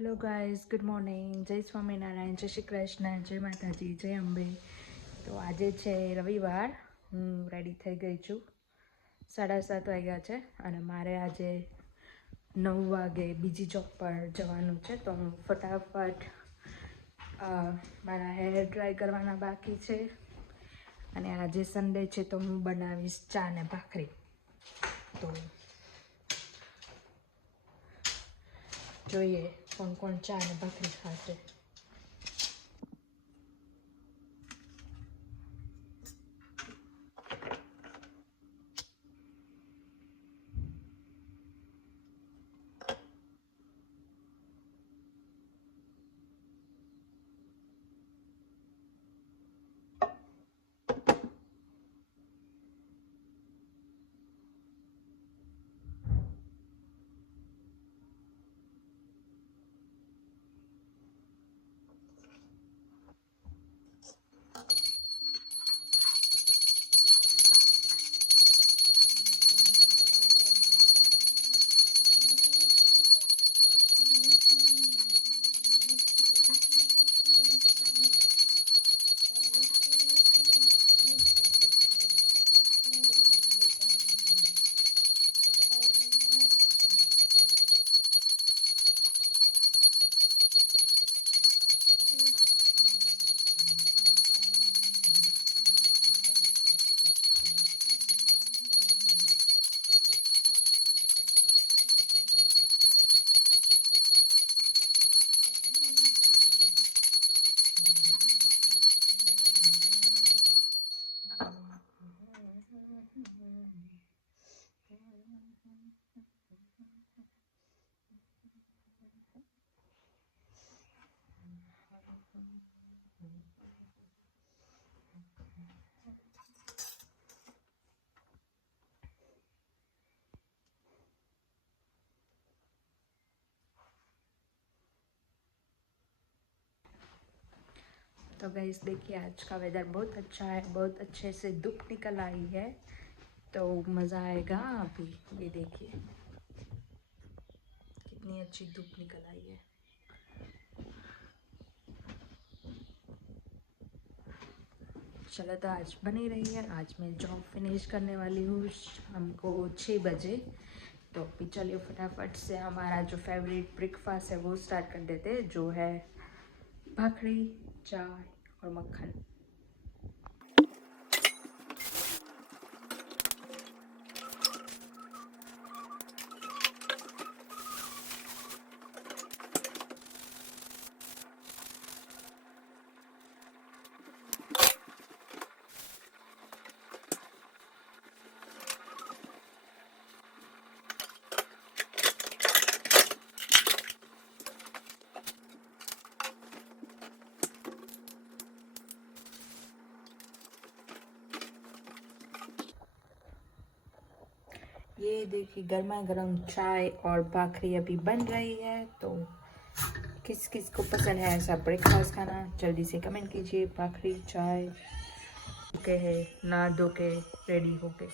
Hello guys, good morning. જય સ્વામિનારાયણ, જય શ્રી કૃષ્ણ, જય માતાજી, જય અંબે. તો આજે છે રવિવાર. હું રેડી થઈ ગઈ છું. 7:30 વાગ્યા છે અને મારે આજે 9 વાગે બીજી જોબ પર જવાનું છે. તો હું ફટાફટ મારા હેર ડ્રાય કરવાના બાકી છે. અને આજે સન્ડે છે તો હું બનાવીશ ચા ને ભાખરી. તો જોઈએ કોણ કોણ ચા ને ભાખરી ખાશે. तो गाइस देखिए, आज का वेदर बहुत अच्छा है, बहुत अच्छे से धूप निकल आई है, तो मज़ा आएगा. अभी ये देखिए कितनी अच्छी धूप निकल आई है. चलो तो आज बनी रही है. आज मैं जॉब फिनिश करने वाली हूँ हमको 6 बजे. तो अभी चलिए फटाफट से हमारा जो फेवरेट ब्रेकफास्ट है वो स्टार्ट कर देते हैं, जो है भाखरी, चाय और मक्खन. ये देखिए गर्मा गर्म चाय और भाखरी अभी बन रही है. तो किस किस को पसंद है ऐसा ब्रेकफास्ट खाना, जल्दी से कमेंट कीजिए. भाखरी चाय के है, ना धो के रेडी हो गए.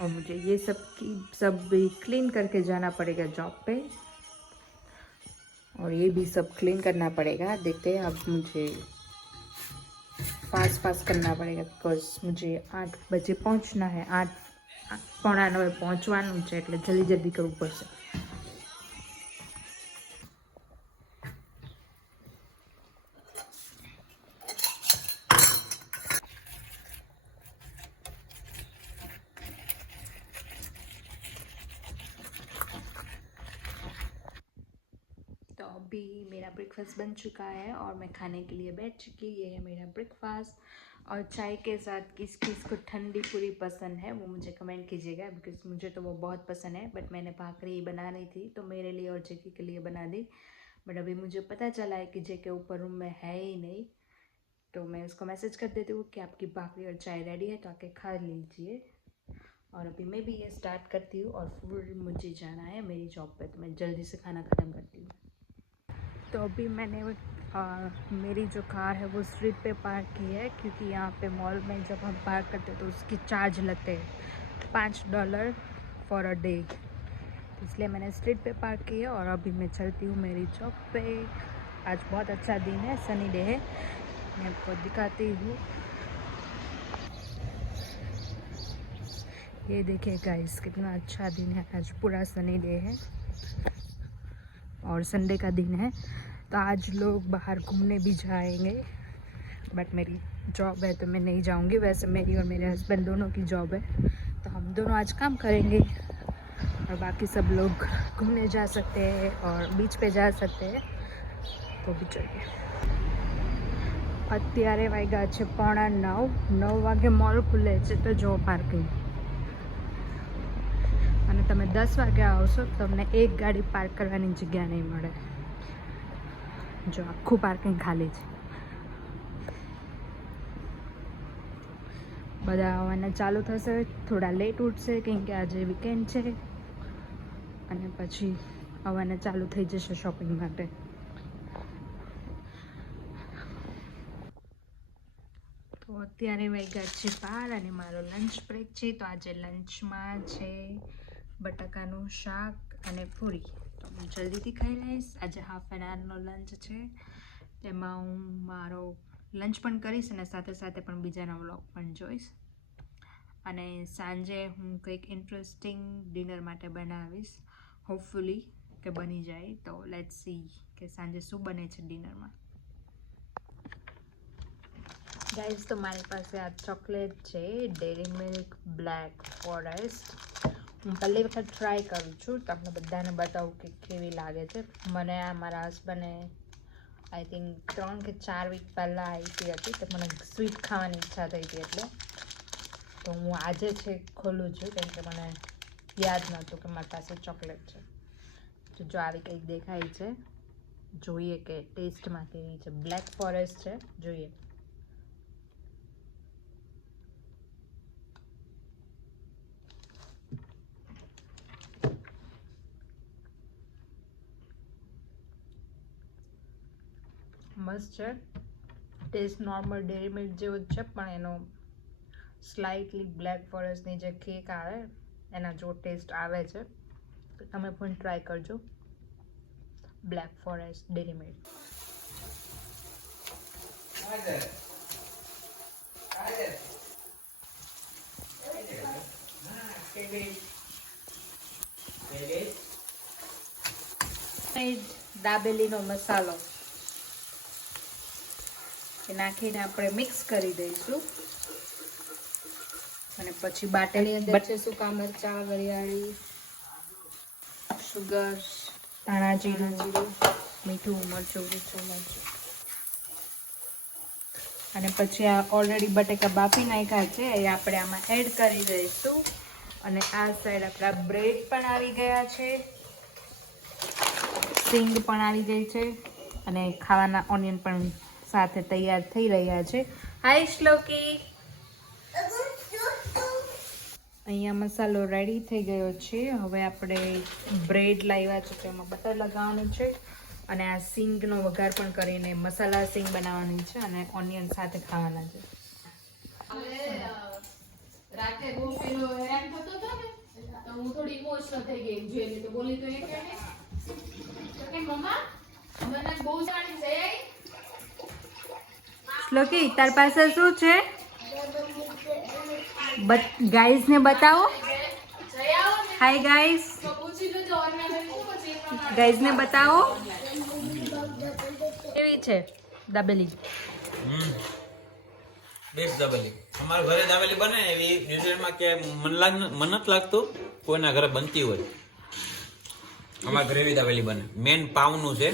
और मुझे ये सब भी क्लीन करके जाना पड़ेगा जॉब पे, और ये भी सब क्लीन करना पड़ेगा. देखते हैं, अब मुझे फास्ट करना पड़ेगा बिकॉज मुझे 8 बजे पहुंचना है. 8:45 પહોંચવાનું છે, એટલે જલ્દી કરવું પડશે. तो अभी मेरा ब्रेकफास्ट बन चुका है और मैं खाने के लिए बैठ चुकी. ये है मेरा ब्रेकफास्ट. और चाय के साथ किस किस को ठंडी पूरी पसंद है वो मुझे कमेंट कीजिएगा, बिकॉज मुझे तो वो बहुत पसंद है. बट मैंने भाखरी बना रही थी तो मेरे लिए और जेके के लिए बना दी. बट अभी मुझे पता चला है कि जेके ऊपर रूम में है ही नहीं, तो मैं उसको मैसेज कर देती हूँ कि आपकी भाखरी और चाय रेडी है, तो आके खा लीजिए. और अभी मैं भी ये स्टार्ट करती हूँ और फिर मुझे जाना है मेरी जॉब पे, तो मैं जल्दी से खाना ख़त्म करती हूँ. तो अभी मैंने मेरी जो कार है वो स्ट्रीट पे पार्क की है, क्योंकि यहाँ पे मॉल में जब हम पार्क करते हैं तो उसकी चार्ज लगते हैं $5 फॉर अ डे, इसलिए मैंने स्ट्रीट पे पार्क किया और अभी मैं चलती हूँ मेरी जॉब पे। आज बहुत अच्छा दिन है, सनी डे है, मैं आपको दिखाती हूँ। ये देखिए गाइस कितना अच्छा दिन है, आज पूरा सनी डे है और संडे का दिन है, तो आज लोग बाहर घूमने भी जाएंगे, बट मेरी जॉब है तो मैं नहीं जाऊंगी। वैसे मेरी और मेरे हस्बैंड दोनों की जॉब है, तो हम दोनों आज काम करेंगे और बाकी सब लोग घूमने जा सकते हैं और बीच पे जा सकते हैं, तो भी चलिए। અત્યારે વાગ્યા છે 9:30 વાગે મોલ ખુલે છે, તો જો પાર્કિંગ, અને તમે 10 વાગે આવશો તો તમને એક ગાડી પાર્ક કરવાની જગ્યા નહીં મળે। જો આખું પાર્કિંગ ખાલી છે। બધા આવવાના ચાલુ થશે, થોડા લેટ ઉઠશે કેમ કે આજે વીકેન્ડ છે, અને પછી આવવાના ચાલુ થઈ જશે શોપિંગ માટે। તો અત્યારે વાગ્યા છે 12 અને મારો લંચ બ્રેક છે, તો આજે લંચમાં છે બટાકાનું શાક અને પૂરી, તો હું જલ્દીથી ખાઈ લઈશ। આજે હાફ એન આવરનો લંચ છે, તેમાં હું મારો લંચ પણ કરીશ અને સાથે સાથે પણ બીજાના વ્લોગ પણ જોઈશ, અને સાંજે હું કંઈક ઇન્ટરેસ્ટિંગ ડિનર માટે બનાવીશ, હોપફુલી કે બની જાય, તો લેટ્સ સી કે સાંજે શું બને છે ડિનરમાં। ગાઈઝ, તો મારી પાસે આ ચોકલેટ છે ડેરી મિલ્ક બ્લેક ફોરેસ્ટ, હું પહેલી વખત ટ્રાય કરું છું, તમને બધાને બતાવું કે કેવી લાગે છે। મને આ મારા હસબન્ડે આઈ થિંક 3 કે 4 વીક પહેલાં આપી હતી, તો મને સ્વીટ ખાવાની ઈચ્છા થઈ હતી, એટલે તો હું આજે છે ખોલું છું, કેમ કે મને યાદ નહોતું કે મારી પાસે ચોકલેટ છે। તો જો આવી કંઈક દેખાય છે, જોઈએ કે ટેસ્ટમાં કેવી છે। બ્લેક ફોરેસ્ટ છે, જોઈએ। મસ્ત છે, ટેસ્ટ નોર્મલ ડેરી મિલ્ક જેવો જ છે, પણ એનો સ્લાઇટલી બ્લેક ફોરેસ્ટની જે કેક આવે એના જો ટેસ્ટ આવે છે, તો તમે પણ ટ્રાય કરજો બ્લેક ફોરેસ્ટ ડેરી મિલ્ક। દાબેલીનો મસાલો એ નાખીને આપણે મિક્સ કરી દઈશું, અને પછી બાટલી અંદર છે સૂકા મરચાં, વરિયાળી, સુગર, ધાણા જીરું, મીઠું મરચું, અને પછી આ ઓલરેડી બટેકા બાફી નાખ્યા છે એ આપણે આમાં એડ કરી દઈશું, અને આ સાઈડ આપણા બ્રેડ પણ આવી ગયા છે, સિંગ પણ આવી ગઈ છે, અને ખાવાના ઓનિયન પણ સાથે તૈયાર થઈ રહ્યા છે। હાય શ્લોકી, અહીંયા મસાલો રેડી થઈ ગયો છે, હવે આપણે બ્રેડ લાવ્યા છે તો એમાં બટર લગાવવાનું છે, અને આ સિંગનો વઘાર પણ કરીને મસાલા સિંગ બનાવવાની છે, અને ઓનિયન સાથે ખાવાના છે। રાતે બહુ પેલો હેરાન થતો હતો ને, તો હું થોડી ઇમોશનલ થઈ ગઈ જોઈને, તો બોલી તો એ કે મમ્મા મને બહુ સારી છે। શ્લોકી, તાર પાસે શું છે? ગાઈઝ ને બતાવો। હાય ગાઈઝ, ગાઈઝ ને બતાવો કેવી છે દાબેલી। બેસ્ટ દાબેલી અમારા ઘરે દાબેલી બને એવી ન્યુઝીલેન્ડમાં કે મન નથી લાગતું કોઈના ઘરે બનતી હોય। અમારા ઘરે એવી દાબેલી બને। મેન પાવનું છે,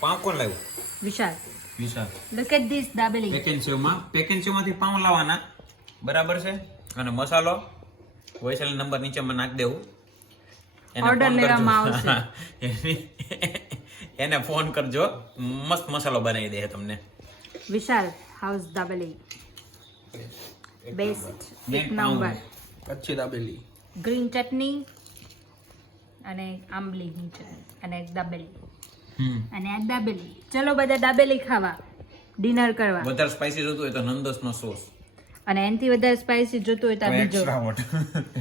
પાવ કોણ લાવ્યું? વિશાલ। વિશાલ, લુક એટ ધીસ દાબેલી। પેકેન્સીમાંથી પાવ લાવવાના, બરાબર છે, અને મસાલો વૈશાલ નંબર નીચેમાં નાખી દેવું, ઓર્ડર લેવામાં આવશે। એને ફોન કરજો, મસ્ત મસાલો બનાવી દે તમને। વિશાલ હાઉસ દાબેલી બેસ્ટ, એક નંબર। કચ્છી દાબેલી, ગ્રીન ચટણી અને આંબલીની ચટણી અને એક દાબેલી, અને આ દાબેલી। ચલો બધા દાબેલી ખાવા, ડિનર કરવા। વધારે સ્પાઈસી જોતું હોય તો નંદોસનો સોસ, અને એનાથી વધારે સ્પાઇસી જોતું હોય તો આ બીજો એક્સ્ટ્રા વોટ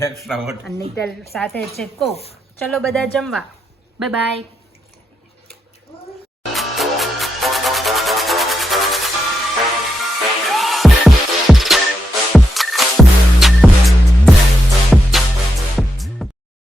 એક્સ્ટ્રા વોટ અને નહીંતર સાથે છે કોક. ચલો બધા જમવા. Bye bye.